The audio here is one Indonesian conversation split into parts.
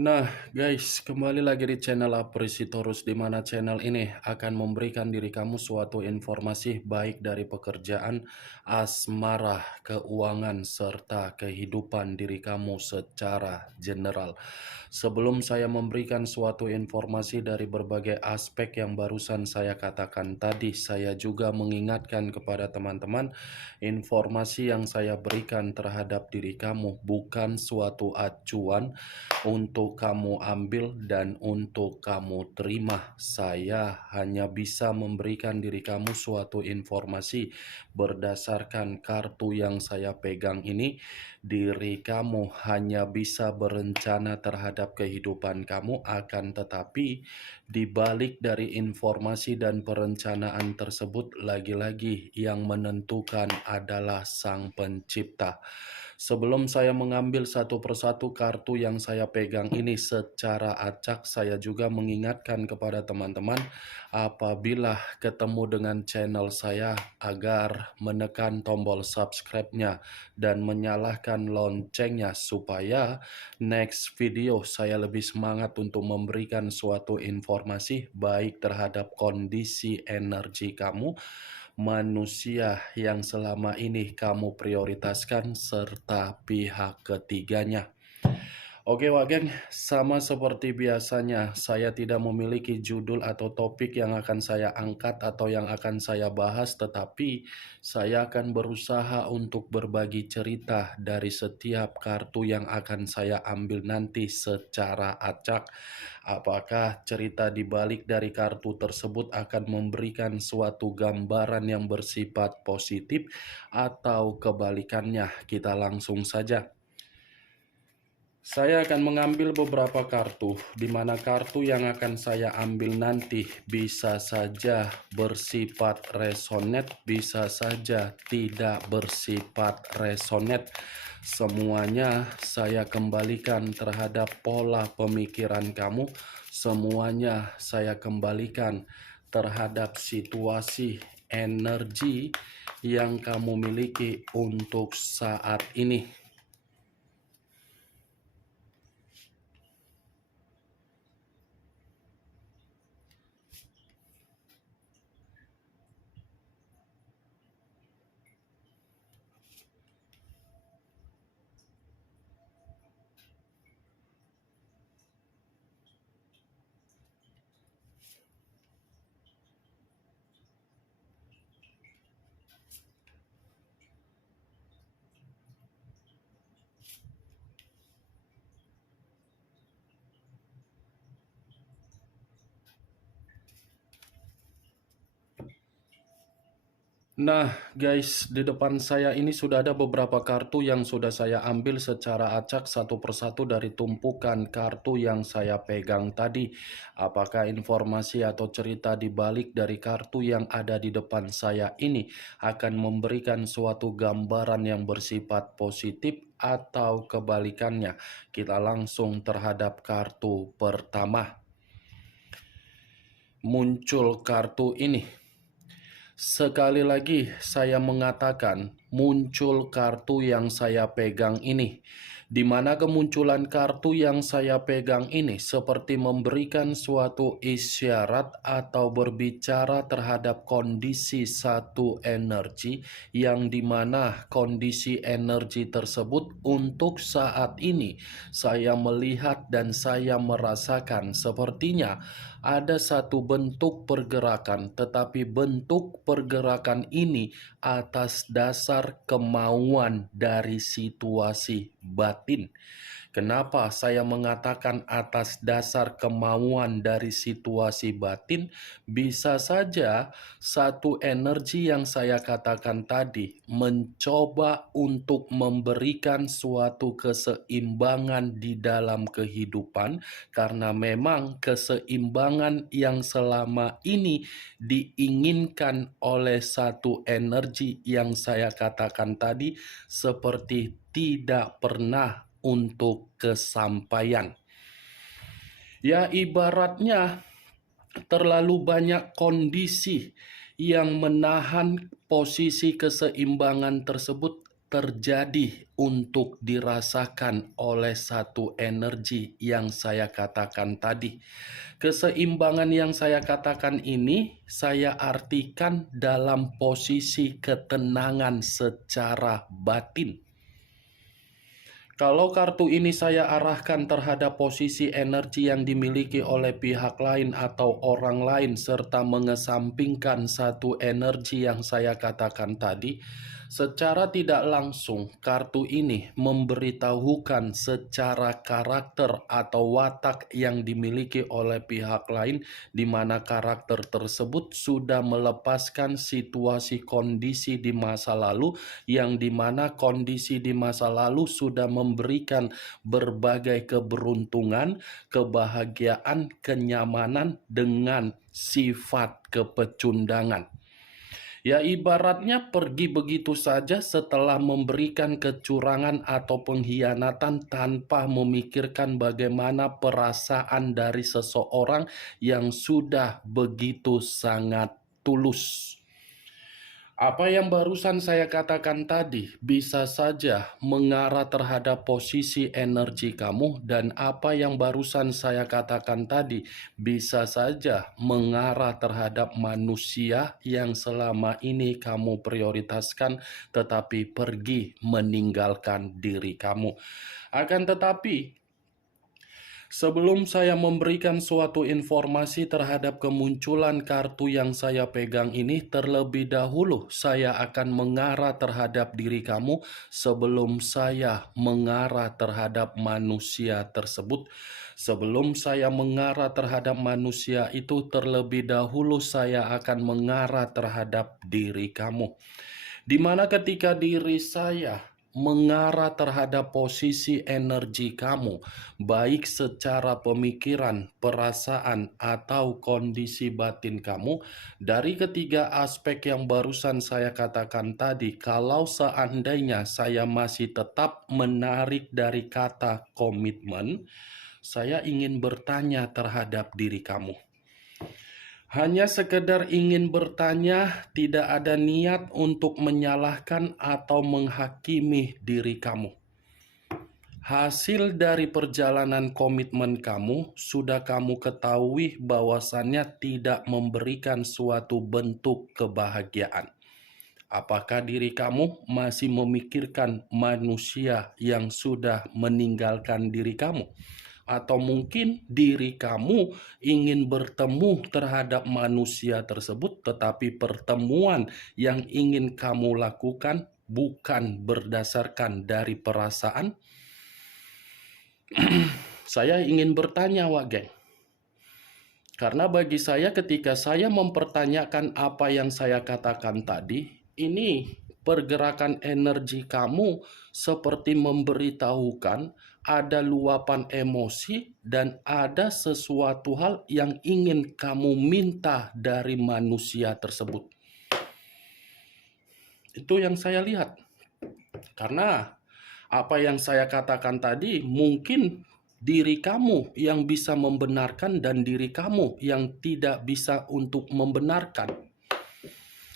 Nah, guys, kembali lagi di channel Apresitorus, di mana channel ini akan memberikan diri kamu suatu informasi baik dari pekerjaan, asmara, keuangan, serta kehidupan diri kamu secara general. Sebelum saya memberikan suatu informasi dari berbagai aspek yang barusan saya katakan tadi, saya juga mengingatkan kepada teman-teman, informasi yang saya berikan terhadap diri kamu bukan suatu acuan untuk kamu ambil dan untuk kamu terima. Saya hanya bisa memberikan diri kamu suatu informasi berdasarkan kartu yang saya pegang ini. Diri kamu hanya bisa berencana terhadap kehidupan kamu, akan tetapi di balik dari informasi dan perencanaan tersebut, lagi-lagi yang menentukan adalah Sang Pencipta. Sebelum saya mengambil satu persatu kartu yang saya pegang ini secara acak, saya juga mengingatkan kepada teman-teman apabila ketemu dengan channel saya agar menekan tombol subscribe-nya dan menyalakan loncengnya supaya next video saya lebih semangat untuk memberikan suatu informasi baik terhadap kondisi energi kamu, manusia yang selama ini kamu prioritaskan, serta pihak ketiganya. Oke Wagen, sama seperti biasanya, saya tidak memiliki judul atau topik yang akan saya angkat atau yang akan saya bahas, tetapi saya akan berusaha untuk berbagi cerita dari setiap kartu yang akan saya ambil nanti secara acak. Apakah cerita di balik dari kartu tersebut akan memberikan suatu gambaran yang bersifat positif atau kebalikannya? Kita langsung saja. Saya akan mengambil beberapa kartu, di mana kartu yang akan saya ambil nanti bisa saja bersifat resonate, bisa saja tidak bersifat resonate. Semuanya saya kembalikan terhadap pola pemikiran kamu, semuanya saya kembalikan terhadap situasi energi yang kamu miliki untuk saat ini. Nah guys, di depan saya ini sudah ada beberapa kartu yang sudah saya ambil secara acak satu persatu dari tumpukan kartu yang saya pegang tadi. Apakah informasi atau cerita di balik dari kartu yang ada di depan saya ini akan memberikan suatu gambaran yang bersifat positif atau kebalikannya? Kita langsung terhadap kartu pertama. Muncul kartu ini. Sekali lagi saya mengatakan muncul kartu yang saya pegang ini, di mana kemunculan kartu yang saya pegang ini seperti memberikan suatu isyarat atau berbicara terhadap kondisi satu energi, yang dimana kondisi energi tersebut untuk saat ini saya melihat dan saya merasakan sepertinya ada satu bentuk pergerakan, tetapi bentuk pergerakan ini atas dasar kemauan dari situasi batin. Kenapa saya mengatakan atas dasar kemauan dari situasi batin? Bisa saja satu energi yang saya katakan tadi mencoba untuk memberikan suatu keseimbangan di dalam kehidupan, karena memang keseimbangan yang selama ini diinginkan oleh satu energi yang saya katakan tadi seperti tidak pernah untuk kesampaian. Ya, ibaratnya terlalu banyak kondisi yang menahan posisi keseimbangan tersebut terjadi untuk dirasakan oleh satu energi yang saya katakan tadi. Keseimbangan yang saya katakan ini saya artikan dalam posisi ketenangan secara batin. Kalau kartu ini saya arahkan terhadap posisi energi yang dimiliki oleh pihak lain atau orang lain serta mengesampingkan satu energi yang saya katakan tadi, secara tidak langsung kartu ini memberitahukan secara karakter atau watak yang dimiliki oleh pihak lain di mana karakter tersebut sudah melepaskan situasi kondisi di masa lalu yang dimana kondisi di masa lalu sudah memberikan berbagai keberuntungan, kebahagiaan, kenyamanan dengan sifat kepecundangan. Ya ibaratnya pergi begitu saja setelah memberikan kecurangan atau pengkhianatan tanpa memikirkan bagaimana perasaan dari seseorang yang sudah begitu sangat tulus. Apa yang barusan saya katakan tadi bisa saja mengarah terhadap posisi energi kamu, dan apa yang barusan saya katakan tadi bisa saja mengarah terhadap manusia yang selama ini kamu prioritaskan tetapi pergi meninggalkan diri kamu. Akan tetapi sebelum saya memberikan suatu informasi terhadap kemunculan kartu yang saya pegang ini, terlebih dahulu saya akan mengarah terhadap diri kamu sebelum saya mengarah terhadap manusia tersebut. Sebelum saya mengarah terhadap manusia itu, terlebih dahulu saya akan mengarah terhadap diri kamu. Di mana ketika diri saya mengarah terhadap posisi energi kamu, baik secara pemikiran, perasaan, atau kondisi batin kamu, dari ketiga aspek yang barusan saya katakan tadi, kalau seandainya saya masih tetap menarik dari kata komitmen, saya ingin bertanya terhadap diri kamu. Hanya sekedar ingin bertanya, tidak ada niat untuk menyalahkan atau menghakimi diri kamu. Hasil dari perjalanan komitmen kamu sudah kamu ketahui bahwasannya tidak memberikan suatu bentuk kebahagiaan. Apakah diri kamu masih memikirkan manusia yang sudah meninggalkan diri kamu? Atau mungkin diri kamu ingin bertemu terhadap manusia tersebut, tetapi pertemuan yang ingin kamu lakukan bukan berdasarkan dari perasaan? Saya ingin bertanya, Wak Geng. Karena bagi saya ketika saya mempertanyakan apa yang saya katakan tadi, ini pergerakan energi kamu seperti memberitahukan ada luapan emosi dan ada sesuatu hal yang ingin kamu minta dari manusia tersebut. Itu yang saya lihat. Karena apa yang saya katakan tadi mungkin diri kamu yang bisa membenarkan dan diri kamu yang tidak bisa untuk membenarkan.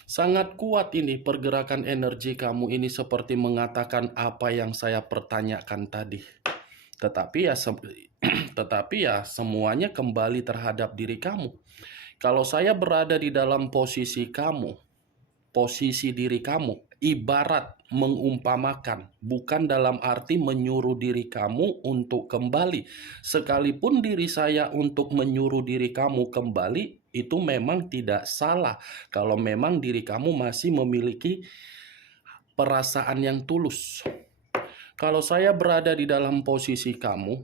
Sangat kuat ini pergerakan energi kamu ini seperti mengatakan apa yang saya pertanyakan tadi. Tetapi ya semuanya kembali terhadap diri kamu. Kalau saya berada di dalam posisi kamu, posisi diri kamu, ibarat mengumpamakan, bukan dalam arti menyuruh diri kamu untuk kembali. Sekalipun diri saya untuk menyuruh diri kamu kembali, itu memang tidak salah. Kalau memang diri kamu masih memiliki perasaan yang tulus. Kalau saya berada di dalam posisi kamu,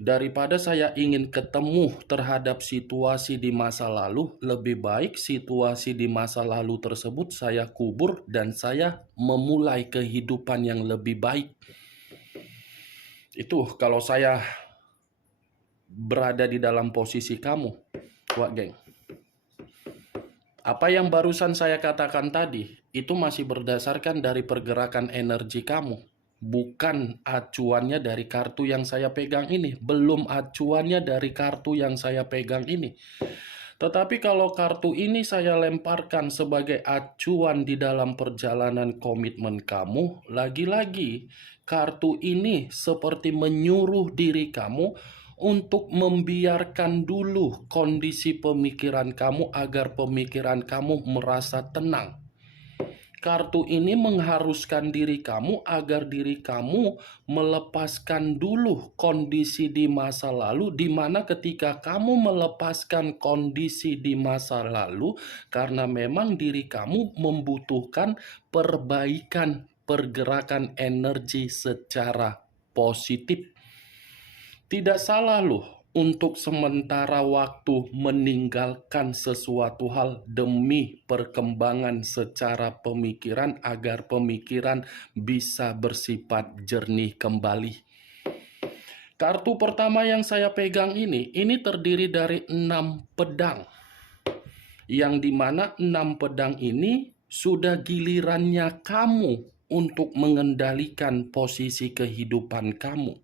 daripada saya ingin ketemu terhadap situasi di masa lalu, lebih baik situasi di masa lalu tersebut saya kubur dan saya memulai kehidupan yang lebih baik. Itu kalau saya berada di dalam posisi kamu, Wak Geng. Apa yang barusan saya katakan tadi, itu masih berdasarkan dari pergerakan energi kamu. Bukan acuannya dari kartu yang saya pegang ini. Belum acuannya dari kartu yang saya pegang ini. Tetapi kalau kartu ini saya lemparkan sebagai acuan di dalam perjalanan komitmen kamu, lagi-lagi kartu ini seperti menyuruh diri kamu untuk membiarkan dulu kondisi pemikiran kamu agar pemikiran kamu merasa tenang. Kartu ini mengharuskan diri kamu agar diri kamu melepaskan dulu kondisi di masa lalu, di mana ketika kamu melepaskan kondisi di masa lalu, karena memang diri kamu membutuhkan perbaikan pergerakan energi secara positif. Tidak salah loh untuk sementara waktu meninggalkan sesuatu hal demi perkembangan secara pemikiran agar pemikiran bisa bersifat jernih kembali. Kartu pertama yang saya pegang ini terdiri dari 6 pedang. Yang dimana 6 pedang ini sudah gilirannya kamu untuk mengendalikan posisi kehidupan kamu.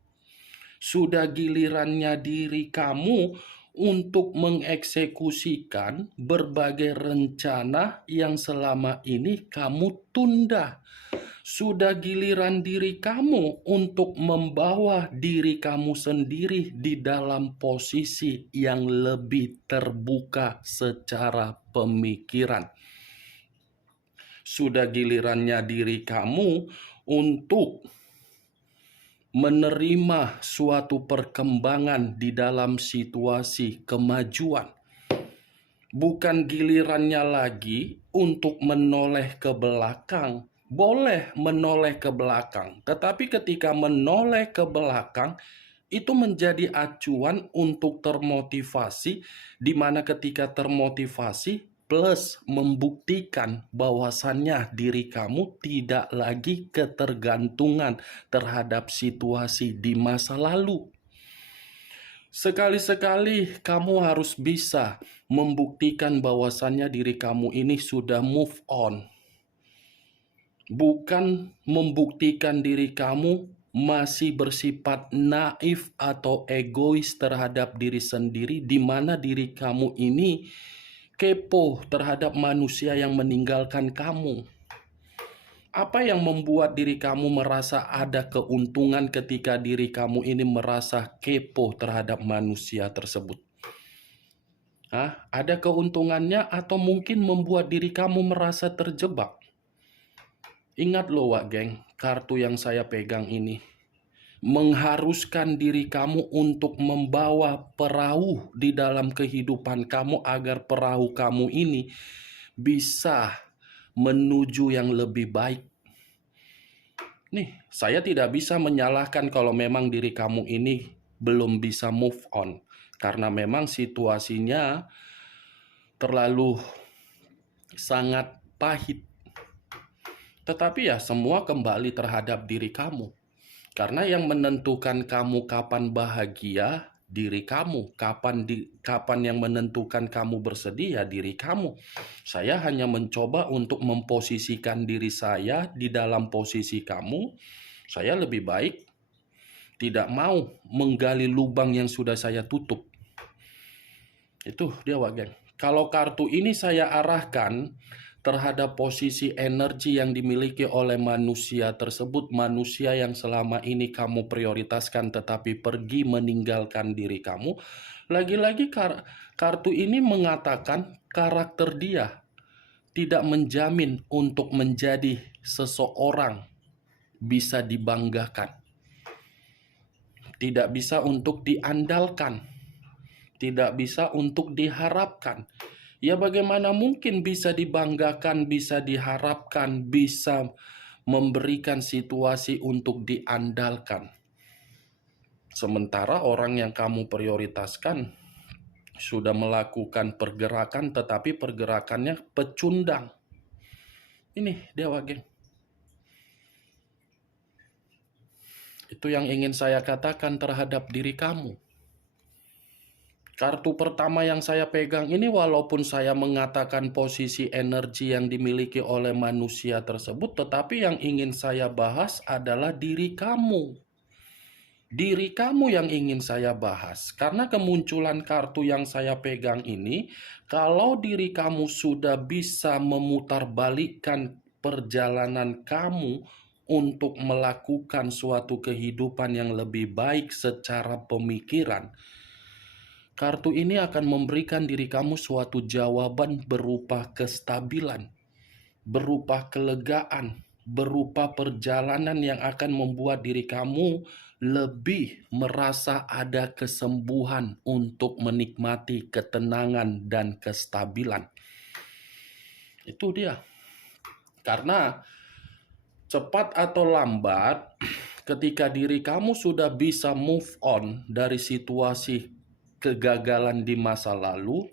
Sudah gilirannya diri kamu untuk mengeksekusikan berbagai rencana yang selama ini kamu tunda. Sudah giliran diri kamu untuk membawa diri kamu sendiri di dalam posisi yang lebih terbuka secara pemikiran. Sudah gilirannya diri kamu untuk menerima suatu perkembangan di dalam situasi kemajuan. Bukan gilirannya lagi untuk menoleh ke belakang. Boleh menoleh ke belakang, tetapi ketika menoleh ke belakang itu menjadi acuan untuk termotivasi, di mana ketika termotivasi plus membuktikan bahwasannya diri kamu tidak lagi ketergantungan terhadap situasi di masa lalu. Sekali-sekali kamu harus bisa membuktikan bahwasannya diri kamu ini sudah move on. Bukan membuktikan diri kamu masih bersifat naif atau egois terhadap diri sendiri, di mana diri kamu ini kepo terhadap manusia yang meninggalkan kamu. Apa yang membuat diri kamu merasa ada keuntungan ketika diri kamu ini merasa kepo terhadap manusia tersebut? Ada keuntungannya atau mungkin membuat diri kamu merasa terjebak? Ingat loh Wak Geng, kartu yang saya pegang ini mengharuskan diri kamu untuk membawa perahu di dalam kehidupan kamu agar perahu kamu ini bisa menuju yang lebih baik. Nih, saya tidak bisa menyalahkan kalau memang diri kamu ini belum bisa move on. Karena memang situasinya terlalu sangat pahit. Tetapi ya semua kembali terhadap diri kamu. Karena yang menentukan kamu kapan bahagia, diri kamu. Kapan yang menentukan kamu bersedih, ya diri kamu. Saya hanya mencoba untuk memposisikan diri saya di dalam posisi kamu. Saya lebih baik tidak mau menggali lubang yang sudah saya tutup. Itu dia Wak Geng. Kalau kartu ini saya arahkan terhadap posisi energi yang dimiliki oleh manusia tersebut, manusia yang selama ini kamu prioritaskan tetapi pergi meninggalkan diri kamu. Lagi-lagi kartu ini mengatakan karakter dia tidak menjamin untuk menjadi seseorang bisa dibanggakan. Tidak bisa untuk diandalkan. Tidak bisa untuk diharapkan. Ya bagaimana mungkin bisa dibanggakan, bisa diharapkan, bisa memberikan situasi untuk diandalkan. Sementara orang yang kamu prioritaskan sudah melakukan pergerakan tetapi pergerakannya pecundang. Ini dia Wak Geng. Itu yang ingin saya katakan terhadap diri kamu. Kartu pertama yang saya pegang ini walaupun saya mengatakan posisi energi yang dimiliki oleh manusia tersebut, tetapi yang ingin saya bahas adalah diri kamu. Diri kamu yang ingin saya bahas. Karena kemunculan kartu yang saya pegang ini, kalau diri kamu sudah bisa memutarbalikkan perjalanan kamu untuk melakukan suatu kehidupan yang lebih baik secara pemikiran, kartu ini akan memberikan diri kamu suatu jawaban berupa kestabilan, berupa kelegaan, berupa perjalanan yang akan membuat diri kamu lebih merasa ada kesembuhan untuk menikmati ketenangan dan kestabilan. Itu dia. Karena cepat atau lambat, ketika diri kamu sudah bisa move on dari situasi kegagalan di masa lalu,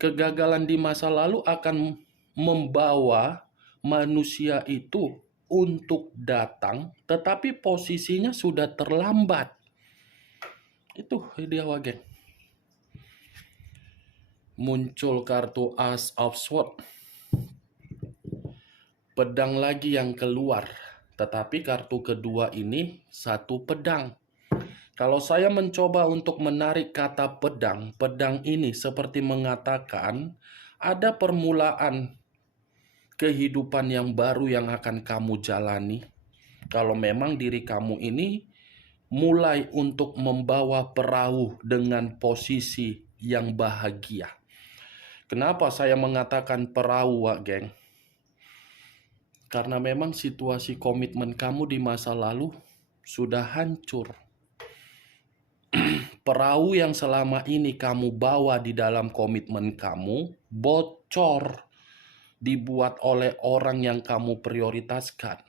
kegagalan di masa lalu akan membawa manusia itu untuk datang, tetapi posisinya sudah terlambat. Itu dia wage. Muncul kartu Ace of Swords. Pedang lagi yang keluar. Tetapi kartu kedua ini satu pedang. Kalau saya mencoba untuk menarik kata pedang, pedang ini seperti mengatakan ada permulaan kehidupan yang baru yang akan kamu jalani. Kalau memang diri kamu ini mulai untuk membawa perahu dengan posisi yang bahagia. Kenapa saya mengatakan perahu, Wak Geng? Karena memang situasi komitmen kamu di masa lalu sudah hancur. Perahu yang selama ini kamu bawa di dalam komitmen kamu bocor, dibuat oleh orang yang kamu prioritaskan.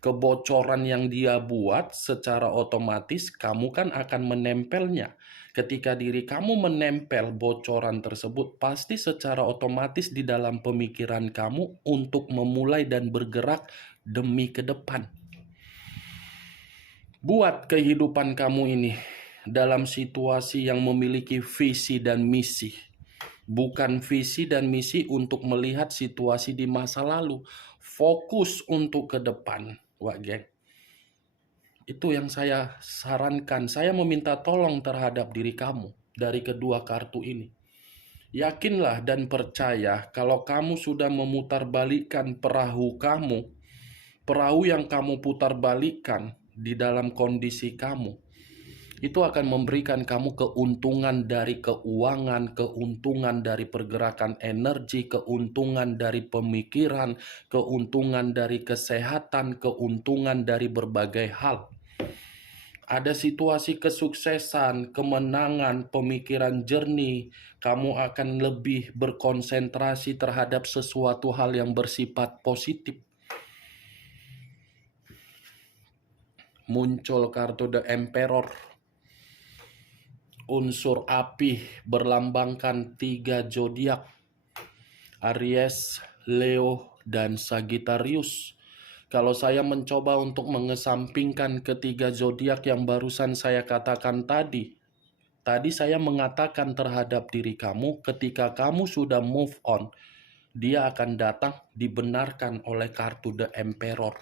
Kebocoran yang dia buat secara otomatis kamu kan akan menempelnya. Ketika diri kamu menempel bocoran tersebut, pasti secara otomatis di dalam pemikiran kamu untuk memulai dan bergerak demi ke depan. Buat kehidupan kamu ini dalam situasi yang memiliki visi dan misi. Bukan visi dan misi untuk melihat situasi di masa lalu. Fokus untuk ke depan, Wak Geng. Itu yang saya sarankan. Saya meminta tolong terhadap diri kamu dari kedua kartu ini. Yakinlah dan percaya kalau kamu sudah memutarbalikkan perahu kamu, perahu yang kamu putarbalikkan di dalam kondisi kamu, itu akan memberikan kamu keuntungan dari keuangan, keuntungan dari pergerakan energi, keuntungan dari pemikiran, keuntungan dari kesehatan, keuntungan dari berbagai hal. Ada situasi kesuksesan, kemenangan, pemikiran jernih, kamu akan lebih berkonsentrasi terhadap sesuatu hal yang bersifat positif. Muncul kartu The Emperor. Unsur api berlambangkan 3 zodiak, Aries, Leo, dan Sagittarius. Kalau saya mencoba untuk mengesampingkan ketiga zodiak yang barusan saya katakan tadi saya mengatakan terhadap diri kamu, ketika kamu sudah move on, dia akan datang dibenarkan oleh kartu The Emperor.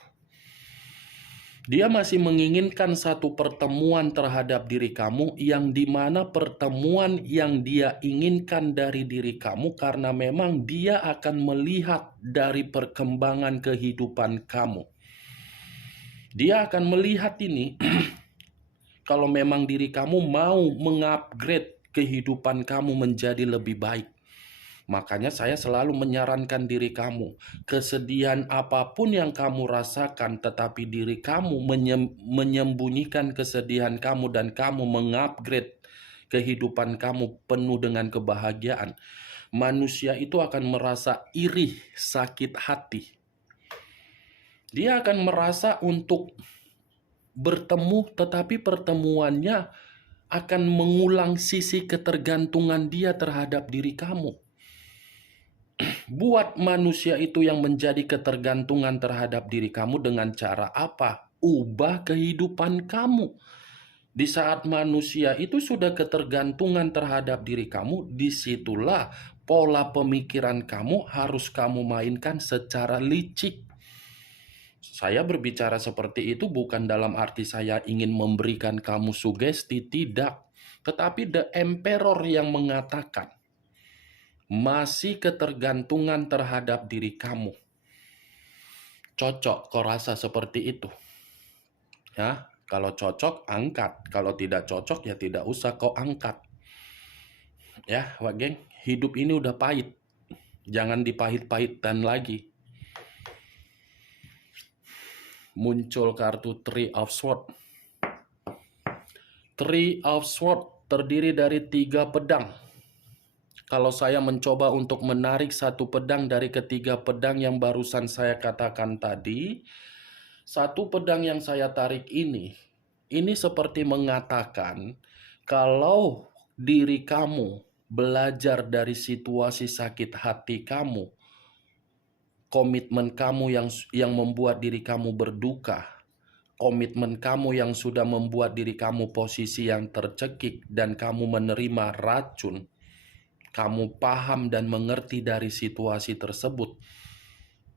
Dia masih menginginkan satu pertemuan terhadap diri kamu, yang dimana pertemuan yang dia inginkan dari diri kamu karena memang dia akan melihat dari perkembangan kehidupan kamu. Dia akan melihat ini kalau memang diri kamu mau mengupgrade kehidupan kamu menjadi lebih baik. Makanya saya selalu menyarankan diri kamu, kesedihan apapun yang kamu rasakan, tetapi diri kamu menyembunyikan kesedihan kamu dan kamu mengupgrade kehidupan kamu penuh dengan kebahagiaan. Manusia itu akan merasa iri, sakit hati. Dia akan merasa untuk bertemu, tetapi pertemuannya akan mengulang sisi ketergantungan dia terhadap diri kamu. Buat manusia itu yang menjadi ketergantungan terhadap diri kamu dengan cara apa? Ubah kehidupan kamu. Di saat manusia itu sudah ketergantungan terhadap diri kamu, disitulah pola pemikiran kamu harus kamu mainkan secara licik. Saya berbicara seperti itu bukan dalam arti saya ingin memberikan kamu sugesti, tidak. Tetapi the emperor yang mengatakan, masih ketergantungan terhadap diri kamu. Cocok kau rasa seperti itu? Ya, kalau cocok, angkat. Kalau tidak cocok, ya tidak usah kau angkat. Ya, Wak Geng, hidup ini udah pahit. Jangan dipahit-pahitkan lagi. Muncul kartu Three of Swords. Three of Swords terdiri dari 3 pedang. Kalau saya mencoba untuk menarik satu pedang dari ketiga pedang yang barusan saya katakan tadi, satu pedang yang saya tarik ini seperti mengatakan kalau diri kamu belajar dari situasi sakit hati kamu, komitmen kamu yang membuat diri kamu berduka, komitmen kamu yang sudah membuat diri kamu posisi yang tercekik dan kamu menerima racun, kamu paham dan mengerti dari situasi tersebut,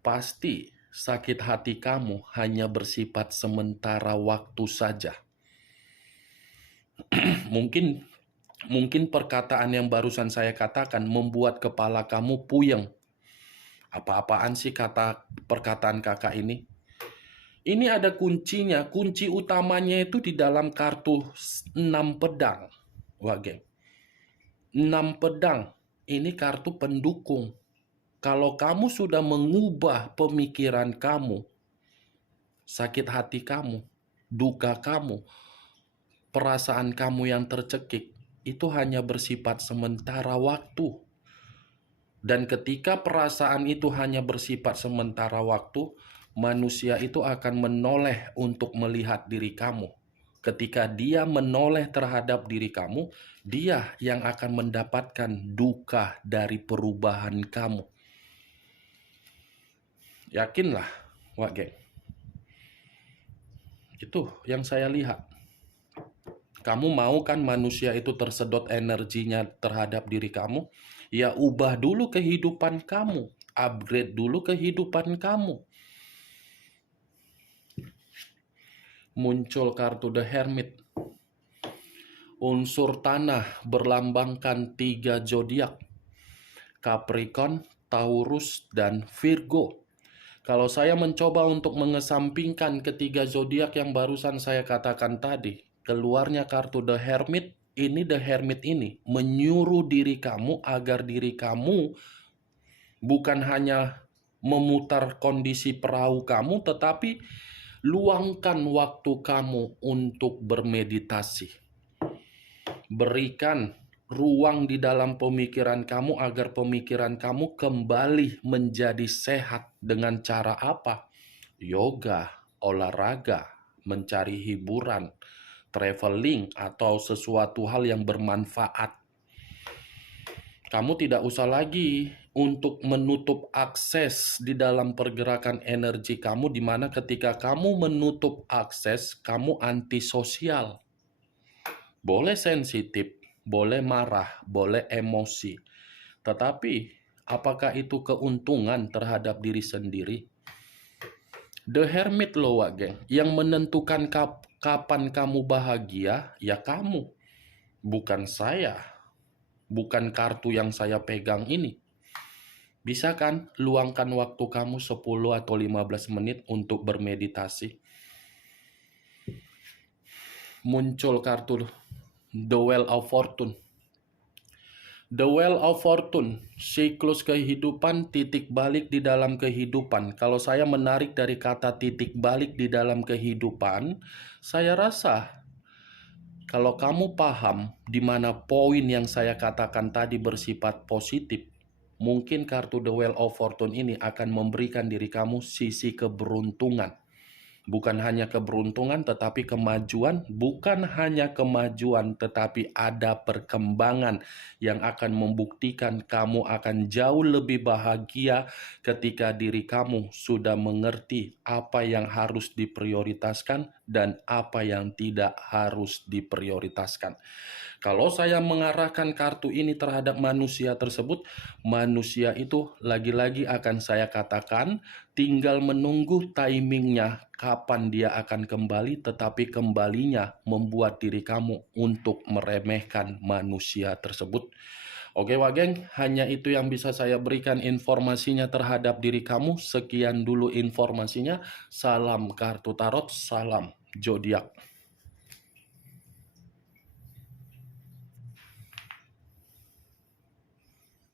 pasti sakit hati kamu hanya bersifat sementara waktu saja. Mungkin perkataan yang barusan saya katakan membuat kepala kamu puyeng. Apa-apaan sih perkataan kakak ini? Ini ada kuncinya. Kunci utamanya itu di dalam kartu 6 pedang. Wah, geng. 6 pedang. Ini kartu pendukung. Kalau kamu sudah mengubah pemikiran kamu, sakit hati kamu, duka kamu, perasaan kamu yang tercekik, itu hanya bersifat sementara waktu. Dan ketika perasaan itu hanya bersifat sementara waktu, manusia itu akan menoleh untuk melihat diri kamu. Ketika dia menoleh terhadap diri kamu, dia yang akan mendapatkan duka dari perubahan kamu. Yakinlah, Wak Geng. Itu yang saya lihat. Kamu mau kan manusia itu tersedot energinya terhadap diri kamu? Ya ubah dulu kehidupan kamu. Upgrade dulu kehidupan kamu. Muncul kartu The Hermit. Unsur tanah berlambangkan 3 zodiak. Capricorn, Taurus, dan Virgo. Kalau saya mencoba untuk mengesampingkan ketiga zodiak yang barusan saya katakan tadi, keluarnya kartu The Hermit. Ini The Hermit ini menyuruh diri kamu agar diri kamu bukan hanya memutar kondisi perahu kamu, tetapi luangkan waktu kamu untuk bermeditasi. Berikan ruang di dalam pemikiran kamu agar pemikiran kamu kembali menjadi sehat. Dengan cara apa? Yoga, olahraga, mencari hiburan, traveling, atau sesuatu hal yang bermanfaat. Kamu tidak usah lagi untuk menutup akses di dalam pergerakan energi kamu, di mana ketika kamu menutup akses, kamu antisosial. Boleh sensitif, boleh marah, boleh emosi. Tetapi, apakah itu keuntungan terhadap diri sendiri? The Hermit loh, Wak Geng. Yang menentukan kapan kamu bahagia, ya kamu. Bukan saya. Bukan kartu yang saya pegang ini. Bisa kan luangkan waktu kamu 10 atau 15 menit untuk bermeditasi? Muncul kartu The Wheel of Fortune. The Wheel of Fortune, siklus kehidupan, titik balik di dalam kehidupan. Kalau saya menarik dari kata titik balik di dalam kehidupan, saya rasa kalau kamu paham di mana poin yang saya katakan tadi bersifat positif, mungkin kartu The Wheel of Fortune ini akan memberikan diri kamu sisi keberuntungan. Bukan hanya keberuntungan tetapi kemajuan, bukan hanya kemajuan tetapi ada perkembangan yang akan membuktikan kamu akan jauh lebih bahagia ketika diri kamu sudah mengerti apa yang harus diprioritaskan dan apa yang tidak harus diprioritaskan. Kalau saya mengarahkan kartu ini terhadap manusia tersebut, manusia itu lagi-lagi akan saya katakan tinggal menunggu timingnya kapan dia akan kembali, tetapi kembalinya membuat diri kamu untuk meremehkan manusia tersebut. Oke Wageng, hanya itu yang bisa saya berikan informasinya terhadap diri kamu. Sekian dulu informasinya. Salam kartu tarot, salam zodiak.